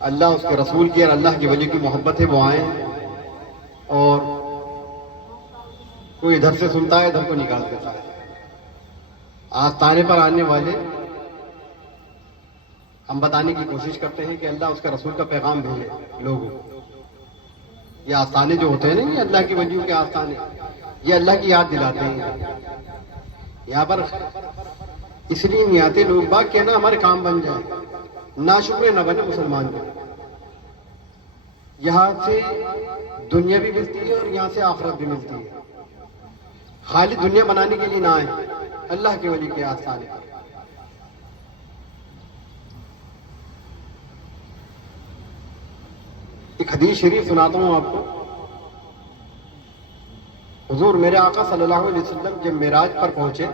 اللہ اس کے رسول کی اور اللہ کے ولی کی محبت ہے وہ آئیں اور کوئی ادھر سے سنتا ہے ادھر کو نکال دیتا ہے. آستانے پر آنے والے ہم بتانے کی کوشش کرتے ہیں کہ اللہ اس کے رسول کا پیغام بھیجے لوگوں. یہ آستانے جو ہوتے ہیں نا یہ اللہ کی ولیوں کے آستانے یہ اللہ کی یاد دلاتے ہیں. یہاں پر اس لیے نہیں آتے لوگ باغ کہ نا ہمارے کام بن جائے نا شکر نہ بنے مسلمان کو. یہاں سے دنیا بھی ملتی ہے اور یہاں سے آخرت بھی ملتی ہے. خالی دنیا بنانے کے لیے نہ آئے اللہ کے ولی کے آستانے. ایک حدیث شریف سناتا ہوں آپ کو. حضور میرے آقا صلی اللہ علیہ وسلم جب معراج پر پہنچے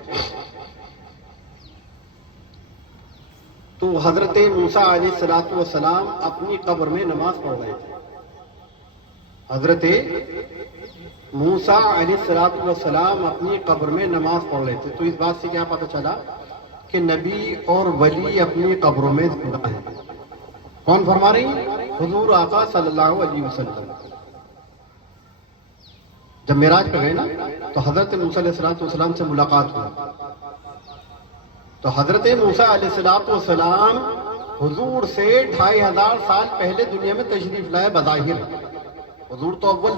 تو حضرت موسیٰ علیہ السلام اپنی قبر میں نماز پڑھ رہے تھے. حضرت موسیٰ علیہ السلام اپنی قبر میں نماز پڑھ رہے تھے. تو اس بات سے کیا پتہ چلا کہ نبی اور ولی اپنی قبروں میں زندہ ہیں. کون فرما رہی ہیں؟ حضور آقا صلی اللہ علیہ وسلم. جب معراج پہ گئے نا تو حضرت موسیٰ علیہ السلام سے ملاقات ہوئی. تو حضرت موسیٰ علیہ السلام حضور سے 2500 سال پہلے دنیا میں تشریف لائے. بظاہر حضور تو اول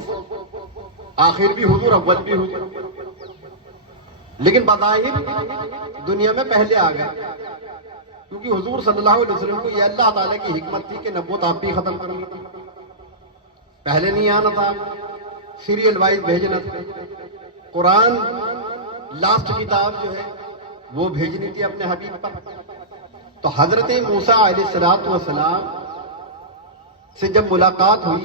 آخر بھی حضور اول بھی حضور لیکن بظاہر دنیا میں پہلے آ گئے کیونکہ حضور صلی اللہ علیہ وسلم کو یہ اللہ تعالیٰ کی حکمت تھی کہ نبوت آپ بھی ختم کرنی تھی. پہلے نہیں آنا تھا سیریل وائز بھیجنا تھا. قرآن لاسٹ کتاب جو ہے وہ بھیجنی تھی اپنے حبیب پر. تو حضرت موسیٰ علیہ السلام سے جب ملاقات ہوئی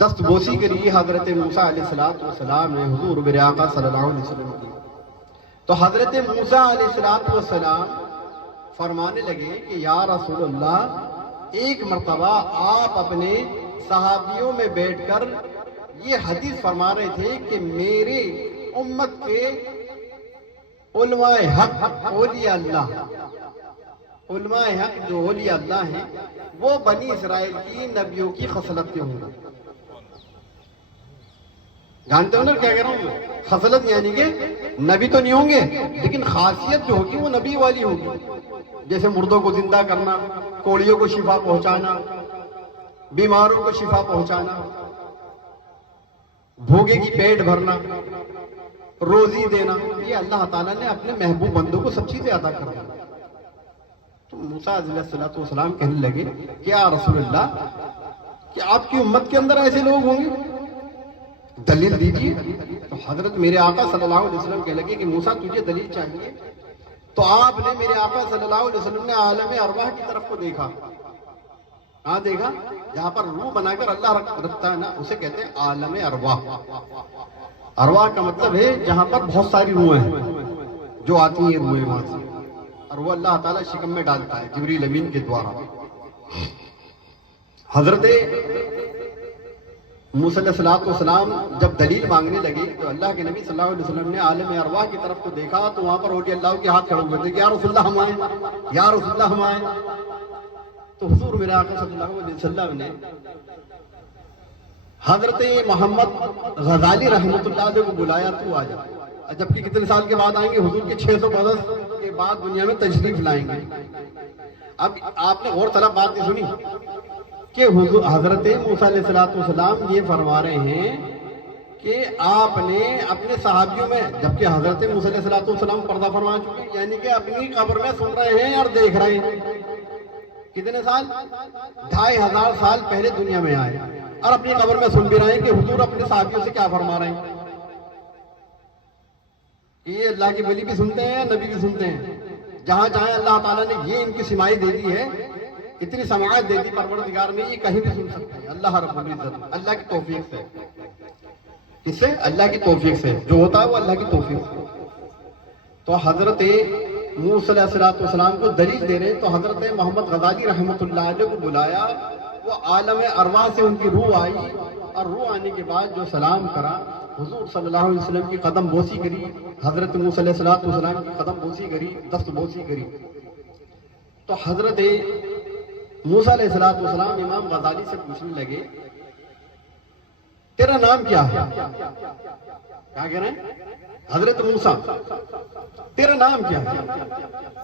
دست بوسی کری حضرت موسیٰ علیہ السلام نے حضور میرے آقا صلی اللہ علیہ وسلم کی. تو حضرت موسیٰ علیہ السلام فرمانے لگے کہ یا رسول اللہ ایک مرتبہ آپ اپنے صحابیوں میں بیٹھ کر یہ حدیث فرما رہے تھے کہ میرے امت کے علماء حق اولیاء اللہ علماء حق جو اولیاء اللہ ہیں وہ بنی اسرائیل کی نبیوں کی خصلت کے ہوں گے. جانتے ہو نا کیا کہہ رہا ہوں؟ خصلت یعنی کہ نبی تو نہیں ہوں گے لیکن خاصیت جو ہوگی وہ نبی والی ہوگی. جیسے مردوں کو زندہ کرنا، کوڑیوں کو شفا پہنچانا، بیماروں کو شفا پہنچانا، بھوکے کی پیٹ بھرنا، روزی دینا. یہ اللہ تعالیٰ نے اپنے محبوب بندوں کو سب چیزیں عطا کر دی. تو موسیٰ علیہ السلام کہنے لگے کہ یا رسول اللہ کہ آپ کی امت کے اندر ایسے لوگ ہوں گے دلیل دیجیے. تو حضرت میرے آقا صلی اللہ علیہ وسلم کہنے لگے کہ موسیٰ تجھے دلیل چاہیے. تو آپ نے میرے آقا صلی اللہ علیہ وسلم نے عالم ارواح کی طرف کو دیکھا. ہاں دیکھا جہاں پر روح بنا کر اللہ رکھتا ہے نا اسے کہتے ہیں عالم ارواح. ارواح کا مطلب ہے جہاں پر بہت ساری روحیں ہیں جو آتی ہیں روحیں وہاں سے اور وہ اللہ تعالیٰ شکم میں ڈالتا ہے جبریل امین کے دوارا. حضرت موسیٰ علیہ السلام جب دلیل مانگنے لگے تو اللہ کے نبی صلی اللہ علیہ وسلم نے عالم ارواح کی طرف کو دیکھا تو وہاں پر اولیاء اللہ کے ہاتھ کھڑے ہوئے تھے کہ یا رسول اللہ ہم آئیں یا رسول اللہ ہم آئیں. تو حضور میرے آقا صلی اللہ علیہ وسلم نے حضرت محمد غزالی رحمۃ اللہ علیہ کو بلایا تو آ جا. جبکہ کتنے سال کے بعد آئیں گے؟ حضور کے 600 برس کے بعد دنیا میں تشریف لائیں گے. اب آپ نے غور طلب بات نہیں سنی کہ حضرت موسیٰ علیہ السلام یہ فرما رہے ہیں کہ آپ نے اپنے صحابیوں میں جبکہ حضرت موسیٰ علیہ السلام پردہ فرما چکے یعنی کہ اپنی قبر میں سن رہے ہیں اور دیکھ رہے ہیں. کتنے سال؟ 2500 سال پہلے دنیا میں آئے اور اپنی قبر میں سن بھی رہے ہیں کہ حضور اپنے صحابیوں سے کیا فرما رہے ہیں. یہ اللہ کی ولی بھی سنتے ہیں نبی بھی سنتے ہیں. جہاں جہاں اللہ تعالیٰ نے یہ ان کی سماعت دے دی ہے اتنی سماعت دے دی پروردگار نے یہ کہیں بھی سن سکتے ہیں. اللہ رب العزت اللہ کی توفیق سے. کس سے؟ اللہ کی توفیق سے. جو ہوتا ہے وہ اللہ کی توفیق سے. تو حضرت موسیٰ علیہ السلام کو دلیل دے رہے ہیں. تو حضرت محمد غزالی رحمۃ اللہ علیہ کو بلایا. وہ عالم ارواح سے ان کی روح آئی اور روح آنے کے بعد جو سلام کرا حضور صلی اللہ علیہ وسلم کی قدم بوسی کری. حضرت موسیٰ علیہ السلام کی قدم بوسی کری دست بوسی کری. تو حضرت موسیٰ علیہ السلام امام غزالی سے پوچھنے لگے تیرا نام کیا ہے؟ کیا کہہ رہے ہیں؟ حضرت موسیٰ تیرا نام کیا ہے؟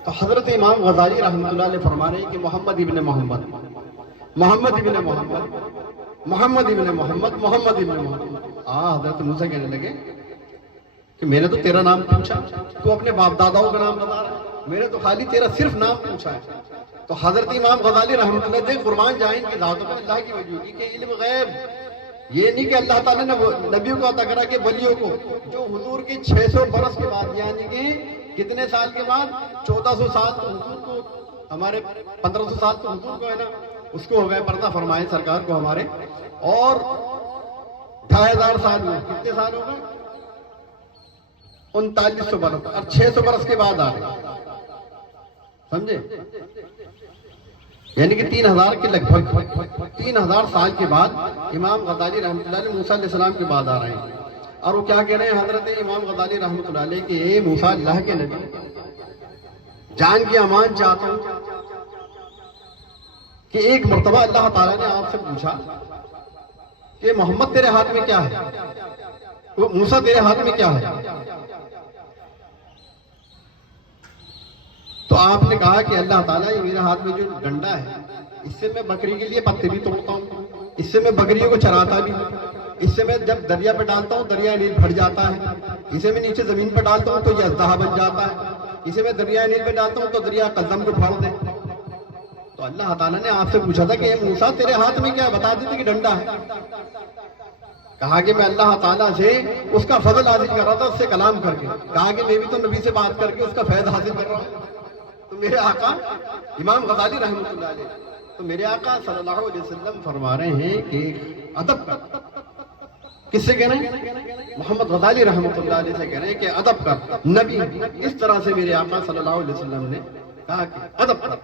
تو حضرت امام غزالی رحمۃ اللہ علیہ فرما رہے ہیں کہ محمد ابن محمد، محمد ابن محمد، محمد ابن محمد، محمد ابن محمد۔ حضرت موسیٰ کہنے لگے کہ میں نے تو تیرا نام پوچھا، تو اپنے باپ داداؤں کا نام بتا رہا ہے، میں نے تو خالی تیرا صرف نام پوچھا ہے۔ تو حضرت امام غزالی رحمۃ اللہ علیہ قربان جائیں کی ذات پر اللہ کی وجودی کے علم غیب، یہ نہیں کہ اللہ تعالیٰ نے نبیوں کو عطا کرا کہ ولیوں کو جو حضور کے 600 برس کے بعد، یعنی کہ کتنے سال کے بعد، 1400 سال تو حضور کو، ہمارے 1500 سال تو حضور کو ہے نا، اس کو ہو گئے پردہ فرمائے سرکار کو ہمارے، اور 2500 سال ہوئے، کتنے سال ہو گئے؟ 3900 برس، اور 600 برس کے بعد آ گئے، سمجھے؟ یعنی کہ 3000 کے لگ بھگ 3000 سال کے بعد امام غزالی رحمۃ اللہ علیہ موسیٰ علیہ السلام کے بعد آ رہے ہیں، اور وہ کیا کہہ رہے ہیں حضرت امام غزالی رحمۃ اللہ علیہ کہ اے موسیٰ اللہ کے نبی، جان کی امان چاہتا ہوں کہ ایک مرتبہ اللہ تعالیٰ نے آپ سے پوچھا کہ محمد تیرے ہاتھ میں کیا ہے، وہ موسیٰ تیرے ہاتھ میں کیا ہے؟ تو آپ نے کہا کہ اللہ تعالیٰ یہ میرے ہاتھ میں جو ڈنڈا ہے، اس سے میں بکری کے لیے پتے بھی توڑتا ہوں، اس سے میں بکریوں کو چراتا بھی ہوں، اس سے میں جب دریا پہ ڈالتا ہوں دریا نیل بھر جاتا ہے، اسے میں نیچے زمین پہ ڈالتا ہوں تو یہ اژدہا بن جاتا ہے، اسے میں دریا نیل پہ ڈالتا ہوں تو دریا قلزم کو پھاڑ دے۔ تو اللہ تعالیٰ نے آپ سے پوچھا تھا کہ اے موسیٰ تیرے ہاتھ میں کیا، بتا دیتے کہ ڈنڈا ہے۔ کہا کہ میں اللہ تعالیٰ سے اس کا فضل حاصل کر رہا تھا، اس سے کلام کر کے، کہا کہ میں بھی تو نبی سے بات کر کے اس کا فیض حاصل کر رہا ہوں۔ تو میرے آقا امام غزالی رحمۃ اللہ علیہ، تو میرے آقا صلی اللہ علیہ وسلم فرما رہے ہیں کہ ادب کر، کس سے کہہ رہے ہیں؟ محمد غزالی رحمۃ اللہ علیہ سے کہہ رہے ہیں کہ ادب کر نبی، اس طرح سے میرے آقا صلی اللہ علیہ وسلم نے کہا کہ ادب کر۔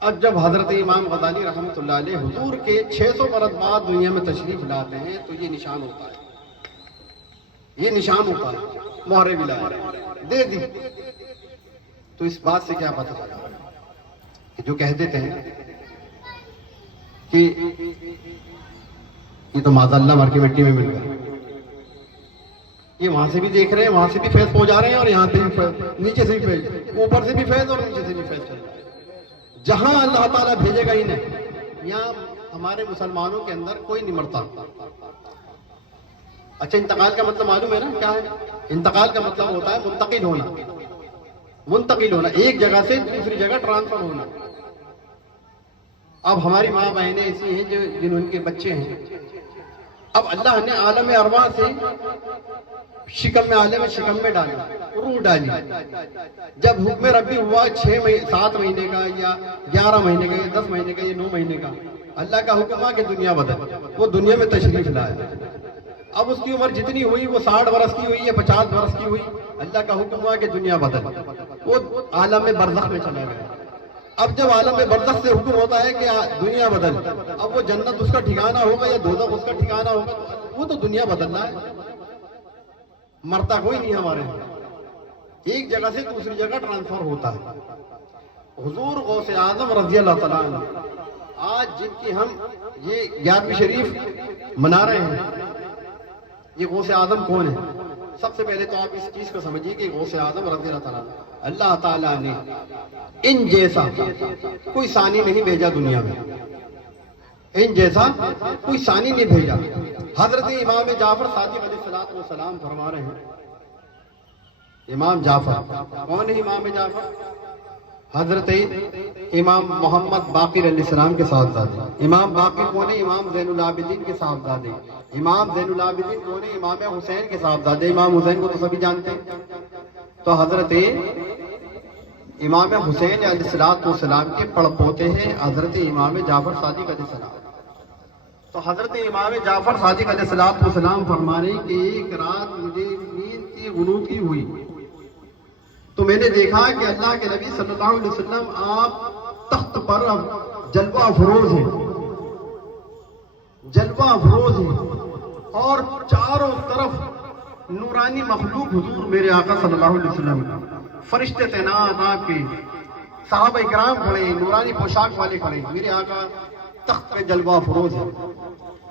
اب جب حضرت امام غزالی رحمۃ اللہ علیہ حضور کے 600 برس بعد دنیا میں تشریف لاتے ہیں تو یہ نشان ہوتا ہے، یہ نشان ہوتا ہے، مہر ولایت دے دی۔ تو اس بات سے کیا پتہ چلا کہ جو کہہ دیتے ہیں کہ یہ تو معاذ اللہ مر کے مٹی میں مل گیا، یہ وہاں سے بھی دیکھ رہے ہیں، وہاں سے بھی فیض پہنچا رہے ہیں، اور یہاں سے بھی فیض، نیچے سے بھی فیض، اوپر سے بھی فیض اور نیچے سے بھی فیض چل رہا ہے۔ جہاں اللہ تعالیٰ بھیجے گا ہی نہیں، یہاں ہمارے مسلمانوں کے اندر کوئی نہیں مرتا۔ اچھا انتقال کا مطلب معلوم ہے نا کیا ہے؟ انتقال کا مطلب ہوتا ہے منتقل ہونا، منتقل ہونا، ایک جگہ سے دوسری جگہ ٹرانسفر ہونا۔ اب ہماری ماں بہنیں ایسی ہیں جو جن کے بچے ہیں، اب اللہ نے عالم ارواح سے شکم میں، عالم شکم میں ڈالا، روح ڈالی، جب حکم ربی ہوا 7 مہینے کا یا 11 مہینے کا یا 10 مہینے کا یا 9 مہینے کا، اللہ کا حکم ہوا کہ دنیا بدل، وہ دنیا میں تشریف لائے۔ اب اس کی عمر جتنی ہوئی، وہ 60 برس کی ہوئی یا 50 برس کی ہوئی، اللہ کا حکم ہوا کہ دنیا بدل، وہ عالم برزخ میں چلا گیا۔ اب جب عالم برزخ سے حکم ہوتا ہے کہ دنیا بدل، اب وہ جنت اس کا ٹھکانہ ہوگا یا دوزخ اس کا ٹھکانہ ہوگا، وہ تو دنیا بدلنا ہے، مرتا کوئی نہیں ہمارے یہاں، ایک جگہ سے دوسری جگہ ٹرانسفر ہوتا ہے۔ حضور غوث اعظم رضی اللہ تعالیٰ عنہ، آج جن کی ہم یہ 11ویں شریف منا رہے ہیں، یہ غوث اعظم کون ہے؟ سب سے پہلے تو آپ اس چیز کو سمجھیے کہ غوث اعظم رضی اللہ تعالیٰ عنہ، اللہ تعالیٰ نے ان جیسا کوئی ثانی نہیں بھیجا دنیا میں، ان جیسا کوئی ثانی نہیں بھیجا۔ حضرت امام جعفر صادق علیہ السلام فرما رہے ہیں، امام جعفر کون ہے؟ امام جعفر حضرت امام محمد باقر علیہ السلام کے صاحبزادے۔ امام باقر کون ہے؟ امام زین العابدین کے صاحبزادے۔ امام زین العابدین کون ہے؟ امام حسین کے صاحبزادے۔ امام حسین کو تو سبھی جانتے ہیں، تو حضرت امام حسین علیہ السلام کے پڑ پوتے ہیں حضرت امام جعفر صادق علیہ السلام۔ تو حضرت امام جعفر صادق علیہ السلام فرما رہے کہ ایک رات مجھے نیند کی غنوتی ہوئی تو میں نے دیکھا کہ اللہ کے نبی صلی اللہ علیہ وسلم آپ تخت پر جلوہ افروز ہیں، جلوہ افروز ہیں، اور چاروں طرف نورانی مخلوق حضور میرے آقا صلی اللہ علیہ وسلم، فرشتے تعینات آپ کے صحابہ اکرام کھڑے ہیں، نورانی پوشاک والے کھڑے ہیں، میرے آقا تخت پہ جلوہ افروز ہے.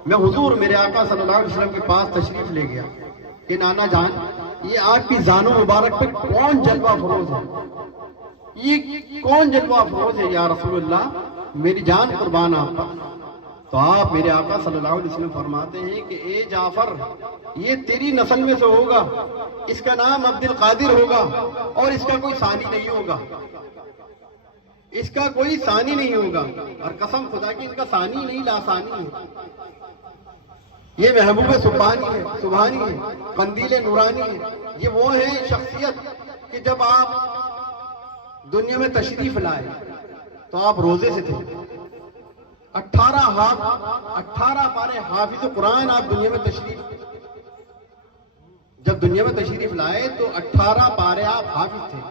میں حضور میرے آقا صلی اللہ علیہ وسلم کے پاس تشریف لے گیا کہ نانا جان یہ آپ کی زانو مبارک پہ کون جلوہ افروز ہے، یہ کون جلوہ افروز ہے یا رسول اللہ، میری جان قربان آپ پر. تو آپ میرے آقا صلی اللہ علیہ وسلم فرماتے ہیں کہ اے جعفر یہ تیری نسل میں سے ہوگا، اس کا نام عبد القادر ہوگا اور اس کا کوئی ثانی نہیں ہوگا، اس کا کوئی ثانی نہیں ہوگا. اور قسم خدا کی ان کا ثانی نہیں لاسانی ہے. یہ محبوب سبحانی ہے، قندیل نورانی ہے. یہ وہ ہے شخصیت کہ جب آپ دنیا میں تشریف لائے تو آپ روزے سے تھے. 18 پارے حافظ قرآن آپ دنیا میں جب دنیا میں تشریف لائے تو 18 پارے آپ حافظ تھے.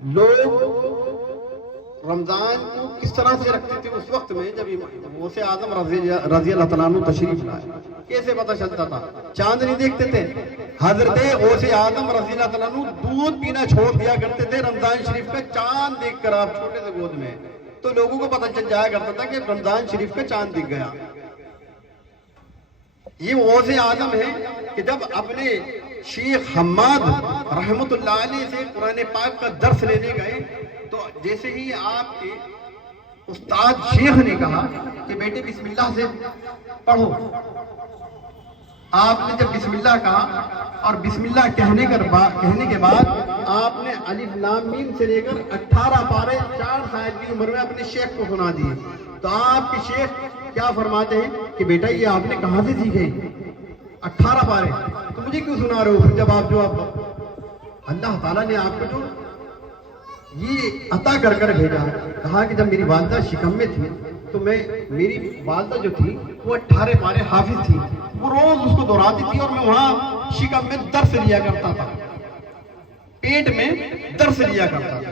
لوگ رمضان کو کس طرح سے رکھتے تھے اس وقت میں جب غوث اعظم رضی اللہ تعالیٰ عنہ تشریف لائے؟ کیسے پتہ چلتا تھا؟ چاند نہیں دیکھتے تھے. حضرت غوث اعظم رضی اللہ تعالیٰ عنہ دودھ پینا چھوڑ دیا کرتے تھے رمضان شریف کا چاند دیکھ کر. آپ چھوٹے سے گود میں تو لوگوں کو پتہ چل جایا کرتا تھا کہ رمضان شریف کا چاند دکھ گیا. یہ غوث اعظم ہے کہ جب اپنے شیخ حماد رحمت اللہ علیہ سے قرآن پاک کا درس لینے گئے تو جیسے ہی آپ کے استاد شیخ نے کہا کہ بیٹے بسم اللہ سے پڑھو، آپ نے جب بسم اللہ کہا اور بسم اللہ کہنے کے بعد آپ نے الف لام میم سے لے کر 18 پارے 4 سال کی عمر میں اپنے شیخ کو سنا دیے. تو آپ کے شیخ کیا فرماتے ہیں کہ بیٹا یہ آپ نے کہاں سے سیکھے 18 پارے، تو مجھے کیوں سنا رہے ہو؟ جب آپ اللہ تعالیٰ نے آپ کو جو یہ عطا کر کر بھیجا. کہا کہ جب میری والدہ شکم میں تھی تو میری والدہ جو تھی وہ 18 پارے حافظ تھی، وہ روز اس کو دہراتی تھی اور میں وہاں شکم میں درس لیا کرتا تھا، پیٹ میں درس لیا کرتا تھا.